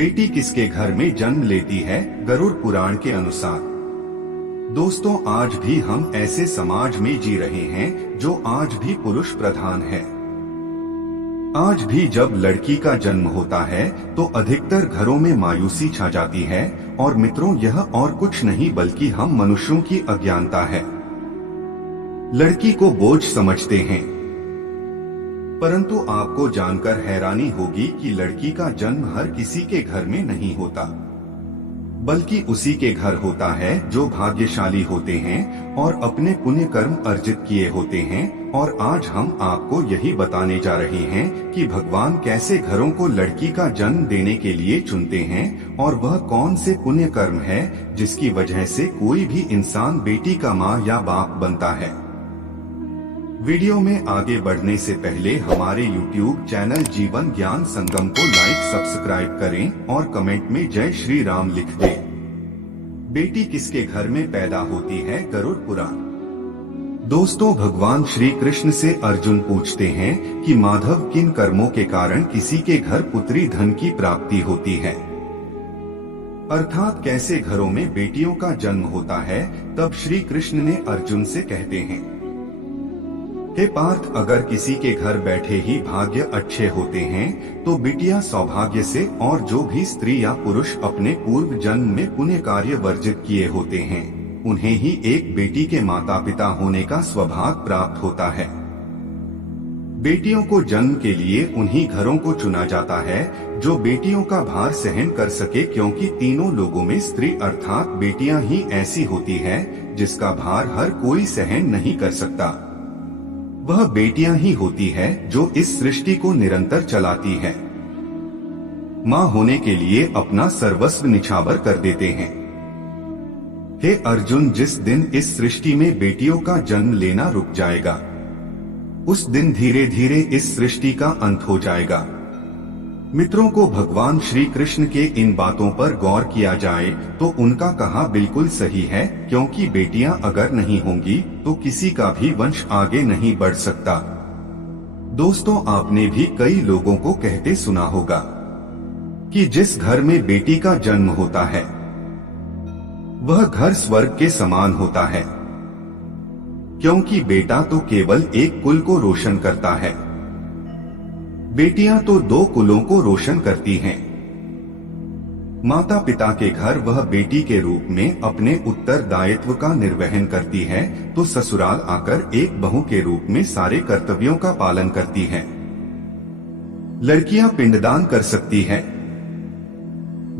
बेटी किसके घर में जन्म लेती है गरुड़ पुराण के अनुसार। दोस्तों, आज भी हम ऐसे समाज में जी रहे हैं जो आज भी पुरुष प्रधान है। आज भी जब लड़की का जन्म होता है तो अधिकतर घरों में मायूसी छा जाती है। और मित्रों, यह और कुछ नहीं बल्कि हम मनुष्यों की अज्ञानता है। लड़की को बोझ समझते हैं, परंतु आपको जानकर हैरानी होगी कि लड़की का जन्म हर किसी के घर में नहीं होता, बल्कि उसी के घर होता है जो भाग्यशाली होते हैं और अपने पुण्य कर्म अर्जित किए होते हैं। और आज हम आपको यही बताने जा रहे हैं कि भगवान कैसे घरों को लड़की का जन्म देने के लिए चुनते हैं और वह कौन से पुण्य कर्म है जिसकी वजह से कोई भी इंसान बेटी का माँ या बाप बनता है। वीडियो में आगे बढ़ने से पहले हमारे YouTube चैनल जीवन ज्ञान संगम को लाइक सब्सक्राइब करें और कमेंट में जय श्री राम लिख दें। बेटी किसके घर में पैदा होती है गरुड़ पुराण। दोस्तों, भगवान श्री कृष्ण से अर्जुन पूछते हैं कि माधव किन कर्मों के कारण किसी के घर पुत्री धन की प्राप्ति होती है, अर्थात कैसे घरों में बेटियों का जन्म होता है। तब श्री कृष्ण ने अर्जुन से कहते हैं, हे पार्थ, अगर किसी के घर बैठे ही भाग्य अच्छे होते हैं तो बिटिया सौभाग्य से, और जो भी स्त्री या पुरुष अपने पूर्व जन्म में पुण्य कार्य वर्जित किए होते हैं उन्हें ही एक बेटी के माता पिता होने का सौभाग्य प्राप्त होता है। बेटियों को जन्म के लिए उन्हीं घरों को चुना जाता है जो बेटियों का भार सहन कर सके, क्योंकि तीनों लोगों में स्त्री अर्थात बेटियां ही ऐसी होती है जिसका भार हर कोई सहन नहीं कर सकता। वह बेटियां ही होती है जो इस सृष्टि को निरंतर चलाती है। माँ होने के लिए अपना सर्वस्व निछावर कर देते हैं। हे अर्जुन, जिस दिन इस सृष्टि में बेटियों का जन्म लेना रुक जाएगा उस दिन धीरे धीरे इस सृष्टि का अंत हो जाएगा। मित्रों को भगवान श्री कृष्ण के इन बातों पर गौर किया जाए तो उनका कहा बिल्कुल सही है, क्योंकि बेटियां अगर नहीं होंगी तो किसी का भी वंश आगे नहीं बढ़ सकता। दोस्तों, आपने भी कई लोगों को कहते सुना होगा कि जिस घर में बेटी का जन्म होता है वह घर स्वर्ग के समान होता है, क्योंकि बेटा तो केवल एक कुल को रोशन करता है, बेटियां तो दो कुलों को रोशन करती हैं। माता पिता के घर वह बेटी के रूप में अपने उत्तरदायित्व का निर्वहन करती है, तो ससुराल आकर एक बहू के रूप में सारे कर्तव्यों का पालन करती है। लड़कियां पिंडदान कर सकती है।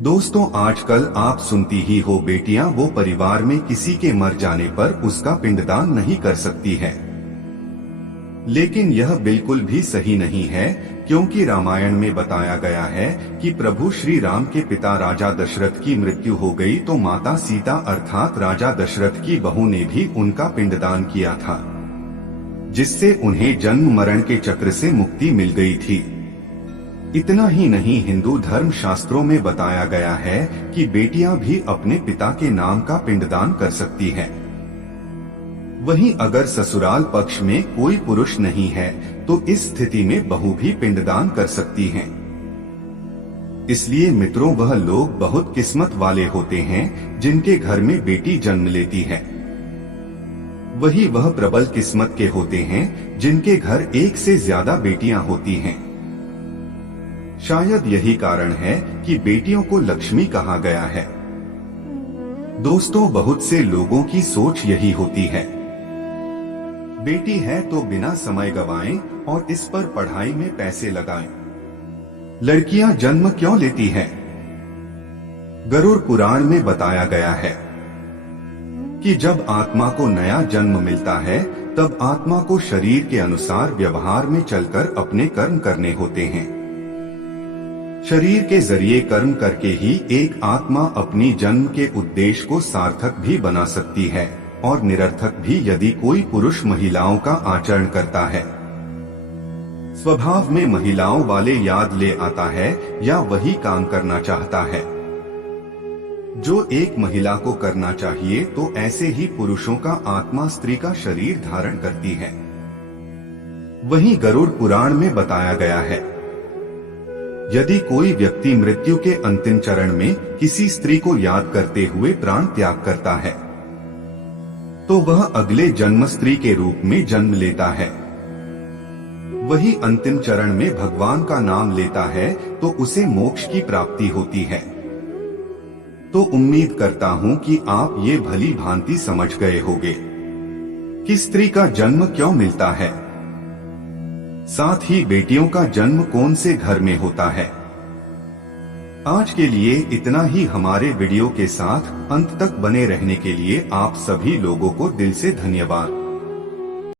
दोस्तों, आजकल आप सुनती ही हो बेटियां वो परिवार में किसी के मर जाने पर उसका पिंडदान नहीं कर सकती है, लेकिन यह बिल्कुल भी सही नहीं है, क्योंकि रामायण में बताया गया है कि प्रभु श्री राम के पिता राजा दशरथ की मृत्यु हो गई तो माता सीता अर्थात राजा दशरथ की बहू ने भी उनका पिंडदान किया था, जिससे उन्हें जन्म मरण के चक्र से मुक्ति मिल गई थी। इतना ही नहीं, हिंदू धर्म शास्त्रों में बताया गया है कि बेटियां भी अपने पिता के नाम का पिंडदान कर सकती है। वहीं अगर ससुराल पक्ष में कोई पुरुष नहीं है तो इस स्थिति में बहू भी पिंडदान कर सकती हैं। इसलिए मित्रों, वह लोग बहुत किस्मत वाले होते हैं जिनके घर में बेटी जन्म लेती है। वही वह प्रबल किस्मत के होते हैं जिनके घर एक से ज्यादा बेटियां होती हैं। शायद यही कारण है कि बेटियों को लक्ष्मी कहा गया है। दोस्तों, बहुत से लोगों की सोच यही होती है, बेटी है तो बिना समय गवाएं और इस पर पढ़ाई में पैसे लगाएं। लड़कियां जन्म क्यों लेती हैं? गरुड़ पुराण में बताया गया है कि जब आत्मा को नया जन्म मिलता है तब आत्मा को शरीर के अनुसार व्यवहार में चलकर अपने कर्म करने होते हैं। शरीर के जरिए कर्म करके ही एक आत्मा अपनी जन्म के उद्देश्य को सार्थक भी बना सकती है और निरर्थक भी, यदि कोई पुरुष महिलाओं का आचरण करता है। स्वभाव में महिलाओं वाले याद ले आता है या वही काम करना चाहता है जो एक महिला को करना चाहिए, तो ऐसे ही पुरुषों का आत्मा स्त्री का शरीर धारण करती है। वहीं गरुड़ पुराण में बताया गया है यदि कोई व्यक्ति मृत्यु के अंतिम चरण में किसी स्त्री को याद करते हुए प्राण त्याग करता है तो वह अगले जन्म स्त्री के रूप में जन्म लेता है। वही अंतिम चरण में भगवान का नाम लेता है तो उसे मोक्ष की प्राप्ति होती है। तो उम्मीद करता हूँ कि आप ये भली भांति समझ गए होंगे कि स्त्री का जन्म क्यों मिलता है, साथ ही बेटियों का जन्म कौन से घर में होता है। आज के लिए इतना ही। हमारे वीडियो के साथ अंत तक बने रहने के लिए आप सभी लोगों को दिल से धन्यवाद।